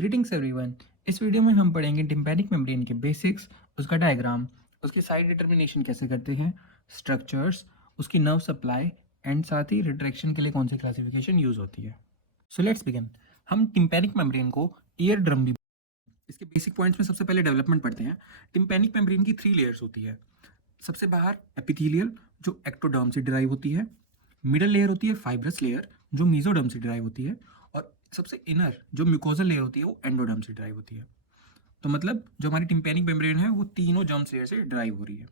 Greetings everyone. इस video में हम पढ़ेंगे टिम्पैनिक मेम्ब्रेन के बेसिक्स, उसका डायग्राम, उसकी साइड डिटर्मिनेशन कैसे करते हैं, स्ट्रक्चर्स, उसकी नर्व सप्लाई एंड साथ ही रिट्रैक्शन के लिए कौन सी क्लासिफिकेशन यूज होती है। So let's begin. हम टिम्पैनिक मेम्ब्रेन को ईयर ड्रम भी, इसके बेसिक पॉइंट्स में सबसे पहले डेवलपमेंट पढ़ते हैं। टिम्पैनिक मेम्ब्रेन की 3 लेयर्स होती है। सबसे बाहर एपिथेलियल जो एक्टोडर्म से डिराइव होती है, मिडल लेयर होती है फाइब्रस लेयर जो मेसोडर्म से डिराइव होती है, और सबसे इनर जो म्यूकोजल लेयर होती है वो एंडोडर्म से डिराइव होती है। तो मतलब जो हमारी टिम्पैनिक मेम्ब्रेन है वो तीनों जर्म्स लेयर से डिराइव हो रही है।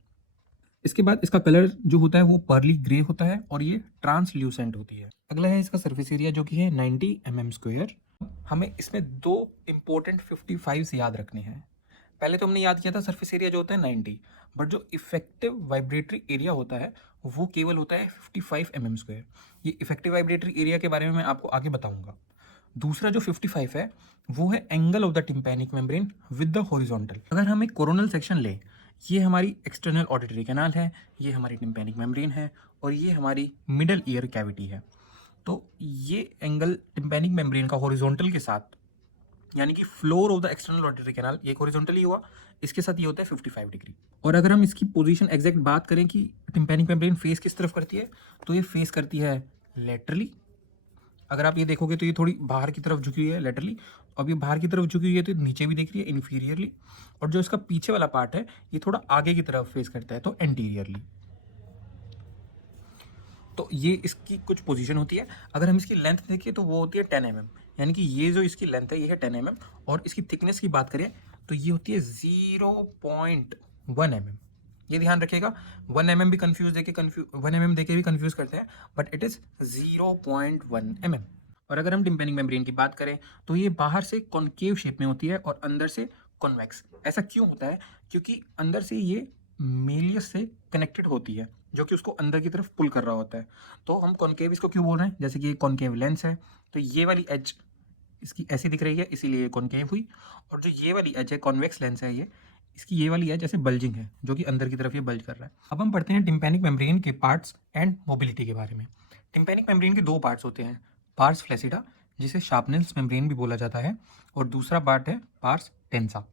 इसके बाद इसका कलर जो होता है वो पर्ली ग्रे होता है और ये ट्रांसल्यूसेंट होती है। अगला है इसका सरफेस एरिया जो कि है 90 mm²। हमें इसमें दो इंपॉर्टेंट 55 याद रखने हैं। पहले तो हमने याद किया था सरफेस एरिया जो होता है 90, बट जो इफेक्टिव वाइब्रेटरी एरिया होता है वो केवल होता है 55 mm²। ये इफेक्टिव वाइब्रेटरी एरिया के बारे में मैं आपको आगे बताऊंगा। दूसरा जो 55 है वो है angle of the tympanic membrane with the horizontal. अगर हम एक कोरोनल सेक्शन ले, ये हमारी एक्सटर्नल ऑडिटरी कैनाल है, ये हमारी टिम्पैनिक मेम्ब्रेन है और ये हमारी मिडल ईयर कैविटी है। तो ये एंगल टिम्पैनिक मेम्ब्रेन का हॉरिजॉन्टल के साथ, यानी कि floor of the external auditory canal ये हॉरिजॉन्टल ही हुआ, इसके साथ ये होता है 55 डिग्री। और अगर हम इसकी पोजीशन एग्जैक्ट बात करें कि टिम्पैनिक मेम्ब्रेन फेस किस तरफ करती है, तो ये फेस करती है लेटरली। अगर आप ये देखोगे तो ये थोड़ी बाहर की तरफ झुकी हुई है लेटरली। अब ये बाहर की तरफ झुकी हुई है तो नीचे भी देख रही है इन्फीरियरली। और जो इसका पीछे वाला पार्ट है ये थोड़ा आगे की तरफ फेस करता है तो एंटीरियरली। तो ये इसकी कुछ पोजीशन होती है। अगर हम इसकी लेंथ देखें तो वो होती है 10 mm, यानी कि ये जो इसकी लेंथ है ये है 10 mm। और इसकी थिकनेस की बात करें तो ये होती है 0.1 mm। ये ध्यान रखिएगा, 1 mm भी कंफ्यूज देके 1 mm देके भी कंफ्यूज करते हैं, बट इट इज 0.1 mm। और अगर हम टिम्पैनिक मेम्ब्रेन की बात करें तो ये बाहर से कॉनकेव शेप में होती है और अंदर से कॉन्वेक्स। ऐसा क्यों होता है? क्योंकि अंदर से ये मेलियस से कनेक्टेड होती है जो कि उसको अंदर की तरफ पुल कर रहा होता है। तो हम कॉनकेव इसको क्यों बोल रहे हैं? जैसे कि ये कॉनकेव लेंस है तो ये वाली एज इसकी ऐसी दिख रही है इसीलिए ये कॉनकेव हुई। और जो ये वाली एज है कॉन्वेक्स लेंस है, ये इसकी ये वाली एज ऐसे बल्जिंग है जो कि अंदर की तरफ ये बल्ज कर रहा है। अब हम पढ़ते हैं टिम्पैनिक मेम्ब्रेन के पार्ट्स एंड मोबिलिटी के बारे में। टिम्पैनिक मेम्ब्रेन के दो पार्ट्स होते हैं, पार्स फ्लैसिडा जिसे शार्पनेल्स मेम्ब्रेन भी बोला जाता है, और दूसरा पार्ट है पार्स टेंसा।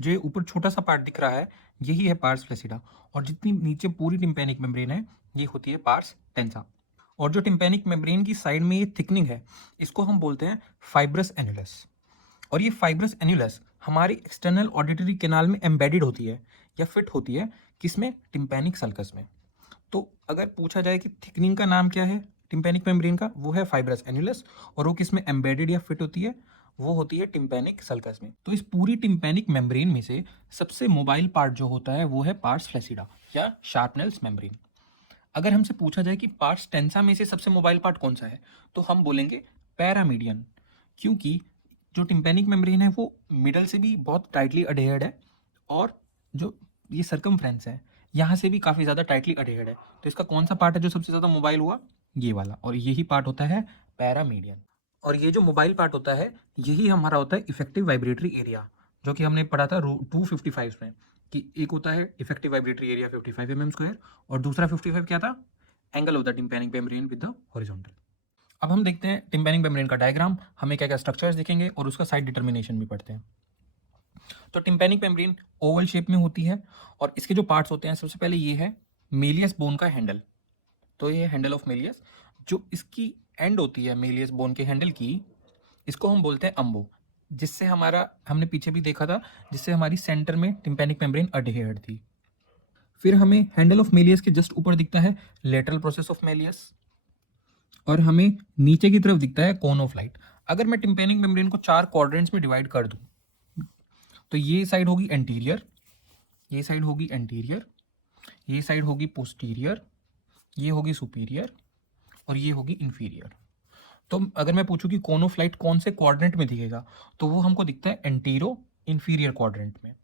जो ये ऊपर छोटा सा पार्ट दिख रहा है यही है पार्स फ्लैसिडा, और जितनी नीचे पूरी टिम्पैनिक मेम्ब्रेन है ये होती है पार्स टेंसा। और जो टिम्पैनिक मेम्ब्रेन की साइड में ये थिकनिंग है इसको हम बोलते हैं फाइब्रस एनुलस। और ये फाइब्रस एनुलस हमारी एक्सटर्नल ऑडिटरी कैनाल में एम्बेडेड होती है या फिट होती है, किसमें? टिम्पैनिक सल्कस में। तो अगर पूछा जाए कि थिकनिंग का नाम क्या है टिम्पैनिक मेम्ब्रेन का, वो है फाइब्रस एनुलस। और वो किसमें एम्बेडेड या फिट होती है? वो होती है टिम्पैनिक सल्कस में। तो इस पूरी टिम्पैनिक मेम्ब्रेन में से सबसे मोबाइल पार्ट जो होता है वो है पार्स फ्लैसिडा या शार्पनेल्स मेम्ब्रेन। अगर हमसे पूछा जाए कि पार्स टेंसा में से सबसे मोबाइल पार्ट कौन सा है, तो हम बोलेंगे पैरामीडियन, क्योंकि जो टिम्पैनिक मेम्ब्रेन है वो मिडल से भी बहुत टाइटली अडेयर्ड है, और जो ये सर्कमफ्रेंस है यहाँ से भी काफ़ी ज़्यादा टाइटली अडेयर्ड है। तो इसका कौन सा पार्ट है जो सबसे ज़्यादा मोबाइल हुआ? ये वाला, और यही पार्ट होता है पैरामीडियन। और ये जो मोबाइल पार्ट होता है यही हमारा होता है इफेक्टिव वाइब्रेटरी एरिया, जो कि हमने पढ़ा था 255 में, कि एक होता है इफेक्टिव वाइब्रेटरी एरिया 55 mm², और दूसरा 55 क्या था? Angle of the tympanic membrane with the horizontal. अब हम देखते हैं टिम्पैनिक मेम्ब्रेन का डायग्राम, हमें क्या क्या स्ट्रक्चर्स दिखेंगे और उसका साइड डिटर्मिनेशन भी पढ़ते हैं। तो टिम्पैनिक मेम्ब्रेन ओवल शेप में होती है, और इसके जो पार्ट्स होते हैं सबसे पहले ये है मेलियस बोन का हैंडल। तो ये हैंडल ऑफ मेलियस, जो इसकी एंड होती है मेलियस बोन के हैंडल की, इसको हम बोलते हैं अम्बो, जिससे हमारा, हमने पीछे भी देखा था, जिससे हमारी सेंटर में टिम्पैनिक मेम्ब्रेन अडहेयर्ड थी। फिर हमें हैंडल ऑफ मेलियस के जस्ट ऊपर दिखता है लेटरल प्रोसेस ऑफ मेलियस, और हमें नीचे की तरफ दिखता है कोन ऑफ लाइट। अगर मैं टिम्पैनिक मेम्ब्रेन को 4 क्वाड्रेंट्स में डिवाइड कर दूं, तो ये साइड होगी एंटीरियर, ये साइड होगी एंटीरियर, ये साइड होगी पोस्टीरियर, ये होगी सुपीरियर, और ये होगी इंफीरियर। तो अगर मैं पूछूं कि कोन ऑफ लाइट कौन से क्वाड्रेंट में दिखेगा, तो वो हमको दिखता है एंटीरो इंफीरियर क्वाड्रेंट में।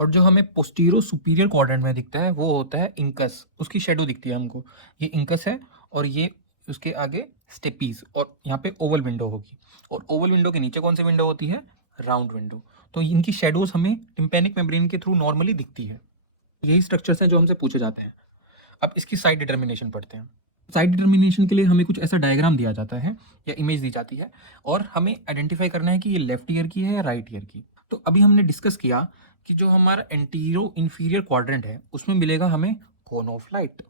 और जो हमें पोस्टीरो सुपीरियर क्वाड्रेंट में दिखता है वो होता है इंकस, उसकी शेडो दिखती है हमको, ये इंकस है, और ये उसके आगे स्टेपीज, और यहाँ पे ओवल विंडो होगी। और ओवल विंडो के नीचे कौन सी विंडो होती है? Round window. तो इनकी शेडोज हमें टिम्पैनिक मेम्ब्रेन के थ्रू नॉर्मली दिखती है। यही स्ट्रक्चर्स हैं जो हमसे पूछे जाते हैं। अब इसकी साइड डिटर्मिनेशन पढ़ते हैं। साइड डिटर्मिनेशन के लिए हमें कुछ ऐसा डायग्राम दिया जाता है या इमेज दी जाती है और हमें आइडेंटिफाई करना है कि ये लेफ्ट ईयर की है या राइट ईयर की। तो अभी हमने डिस्कस किया कि जो हमारा एंटीरो इंफीरियर क्वाड्रेंट है उसमें मिलेगा हमें कोन ऑफ लाइट।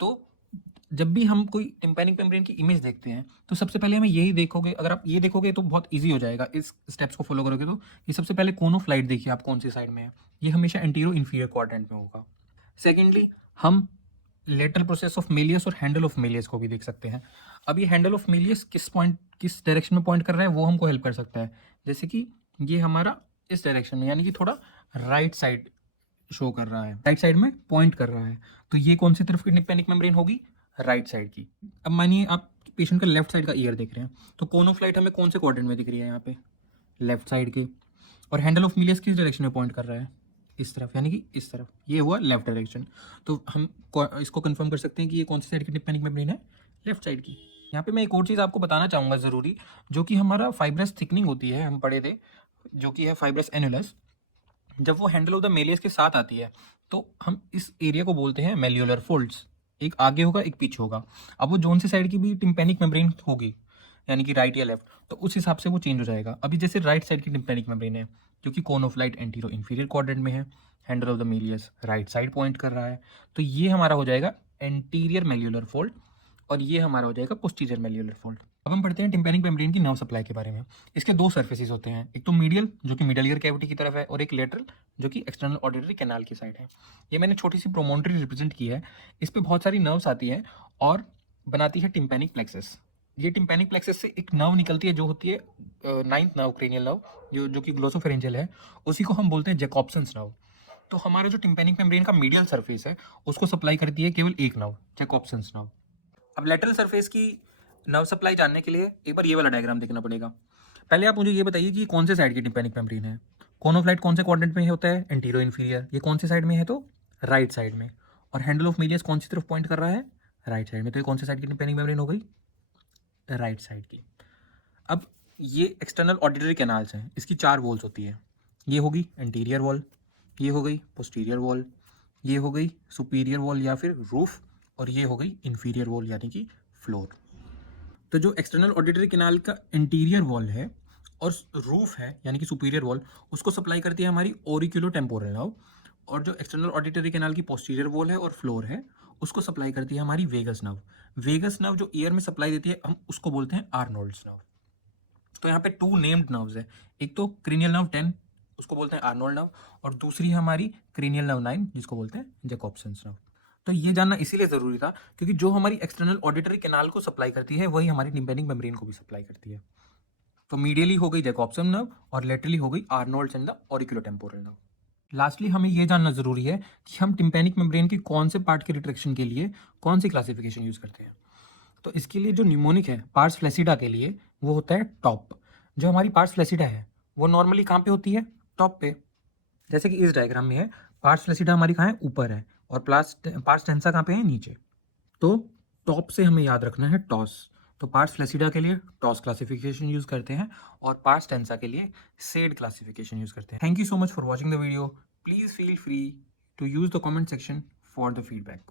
तो जब भी हम कोई टिम्पैनिक मेम्ब्रेन की इमेज देखते हैं तो सबसे पहले हमें यही देखोगे, अगर आप ये देखोगे तो बहुत इजी हो जाएगा, इस स्टेप्स को फॉलो करोगे तो ये सबसे पहले कोन ऑफ लाइट देखिए आप कौन सी साइड में है, ये हमेशा एंटीरो इंफीरियर क्वाड्रेंट में होगा। सेकेंडली हम लेटरल प्रोसेस ऑफ मेलियस और हैंडल ऑफ मेलियस को भी देख सकते हैं। अब ये हैंडल ऑफ मेलियस किस डायरेक्शन में पॉइंट कर रहा है वो हमको हेल्प कर सकता है। जैसे कि ये हमारा इस डायरेक्शन में यानी कि थोड़ा राइट साइड शो कर रहा है, राइट साइड में पॉइंट कर रहा है, तो ये कौन सी तरफ की टिम्पैनिक मेम्ब्रेन होगी, राइट साइड की। अब मानिए आप पेशेंट का लेफ्ट साइड का ईयर देख रहे हैं तो कोन ऑफ लाइट हमें कौन से क्वाड्रेंट में दिख रही है, यहाँ पे लेफ्ट साइड के, और हैंडल ऑफ मेलियस किस डायरेक्शन में पॉइंट कर रहा है, इस तरफ, यानी कि इस तरफ, ये हुआ लेफ्ट डायरेक्शन। तो हम इसको कंफर्म कर सकते हैं कि ये कौन सी साइड की टिम्पैनिक मेम्ब्रेन है, लेफ्ट साइड की। यहाँ पे मैं एक और चीज़ आपको बताना चाहूँगा ज़रूरी, जो कि हमारा फाइब्रस थिकनिंग होती है, हम पढ़े थे, जो कि है फाइब्रस एनुलस। जब वो हैंडल ऑफ द मेलियस के साथ आती है तो हम इस एरिया को बोलते हैं मेल्यूलर फोल्ड्स। एक आगे होगा एक पीछे होगा। अब वो जोन सी साइड की भी टिम्पैनिक मेम्ब्रेन होगी, यानी कि राइट या लेफ्ट, तो उस हिसाब से वो चेंज हो जाएगा। अभी जैसे राइट साइड की टिम्पैनिक मेम्ब्रेन है क्योंकि cone of light antero inferior quadrant में है, handle of the malleus right side point कर रहा है, तो ये हमारा हो जाएगा एंटीरियर मेल्यूलर फोल्ड और ये हमारा हो जाएगा पोस्टीरियर मेल्यूलर फोल्ड। अब हम पढ़ते हैं टिम्पैनिक मेम्ब्रेन की नर्व सप्लाई के बारे में। इसके दो सर्फेसिस होते हैं, एक तो मीडियल जो कि मिडल ईयर कैविटी की तरफ है और एक लेटरल जो कि एक्सटर्नल ऑडिटरी कैनाल की साइड है। ये मैंने छोटी सी प्रोमोनटरी रिप्रेजेंट की है, इस पर बहुत सारी नर्व्स आती है और बनाती है टिम्पैनिक प्लेक्सस। ये टिम्पैनिक प्लेक्सस से एक नर्व निकलती है जो होती है नाइन्थ नर्व, क्रेनियल नर्व, जो कि ग्लोसोफेरेंजियल है, उसी को हम बोलते हैं जैकोब्सन्स नर्व। तो हमारा जो टिम्पैनिक मेम्ब्रेन का मीडियल सरफेस है उसको सप्लाई करती है केवल एक नर्व, जैकोब्सन्स नर्व। अब लेटरल सरफेस की नर्व सप्लाई जानने के लिए एक बार ये वाला डायग्राम देखना पड़ेगा। पहले आप मुझे ये बताइए कि कौन से साइड की टिम्पैनिक मेम्ब्रेन है। कोन ऑफ लाइट कौन से क्वाड्रेंट में होता है, एंटीरो इंफीरियर, ये कौन से साइड में है तो राइट साइड में, और हैंडल ऑफ मेलियस कौन सी तरफ पॉइंट कर रहा है, राइट साइड में, तो ये कौन से साइड की टिम्पैनिक मेम्ब्रेन हो गई, राइट साइड की। अब ये एक्सटर्नल ऑडिटरी कैनाल्स हैं, इसकी चार वॉल्स होती है, ये होगी एंटीरियर वॉल, ये हो गई पोस्टीरियर वॉल, ये हो गई सुपीरियर वॉल या फिर रूफ, और ये हो गई इंफीरियर वॉल यानी कि फ्लोर। तो जो एक्सटर्नल ऑडिटरी कैनाल का इंटीरियर वॉल है और रूफ है यानी कि सुपीरियर वॉल, उसको सप्लाई करती है हमारी ओरिकुलो टेम्पोरल नर्व, और जो एक्सटर्नल ऑडिटरी कैनाल की पोस्टीरियर वॉल है और फ्लोर है उसको सप्लाई करती है हमारी वेगस नर्व। वेगस नर्व जो ईयर में सप्लाई देती है हम उसको बोलते हैं आर्नोल्ड्स नर्व। तो यहाँ पे टू नेम्ड नर्व्स है, एक तो क्रेनियल नर्व 10 उसको बोलते हैं आर्नोल्ड नर्व, और दूसरी है हमारी क्रेनियल नर्व 9 जिसको बोलते हैं जैकोब्सन्स नर्व। तो ये जानना इसीलिए ज़रूरी था क्योंकि जो हमारी एक्सटर्नल ऑडिटरी कैनाल को सप्लाई करती है वही हमारी टिम्पैनिक मेम्ब्रेन को भी सप्लाई करती है। तो मीडियली हो गई जैकोब्सन नर्व और लेटरली हो गई आर्नोल्ड्स एंड द ऑरिकुलोटेम्पोरल नर्व। लास्टली हमें ये जानना ज़रूरी है कि हम टिम्पैनिक मेम्ब्रेन के कौन से पार्ट के रिट्रैक्शन के लिए कौन सी क्लासिफिकेशन यूज़ करते हैं। तो इसके लिए जो न्यूमोनिक है पार्स फ्लैसिडा के लिए वो होता है टॉप। जो हमारी पार्स फ्लैसिडा है वो नॉर्मली कहाँ पे होती है, टॉप पे। जैसे कि इस डायग्राम में है पार्स फ्लैसिडा हमारी कहाँ है, ऊपर है, और पार्स टेंसा कहाँ पे है, नीचे। तो टॉप से हमें याद रखना है टॉस। तो पार्स फ्लैसिडा के लिए टॉस क्लासिफिकेशन यूज़ करते हैं और पार्स टेंसा के लिए सेड क्लासिफिकेशन यूज़ करते हैं। Thank you so much for watching the video. Please feel free to use the comment section for the feedback.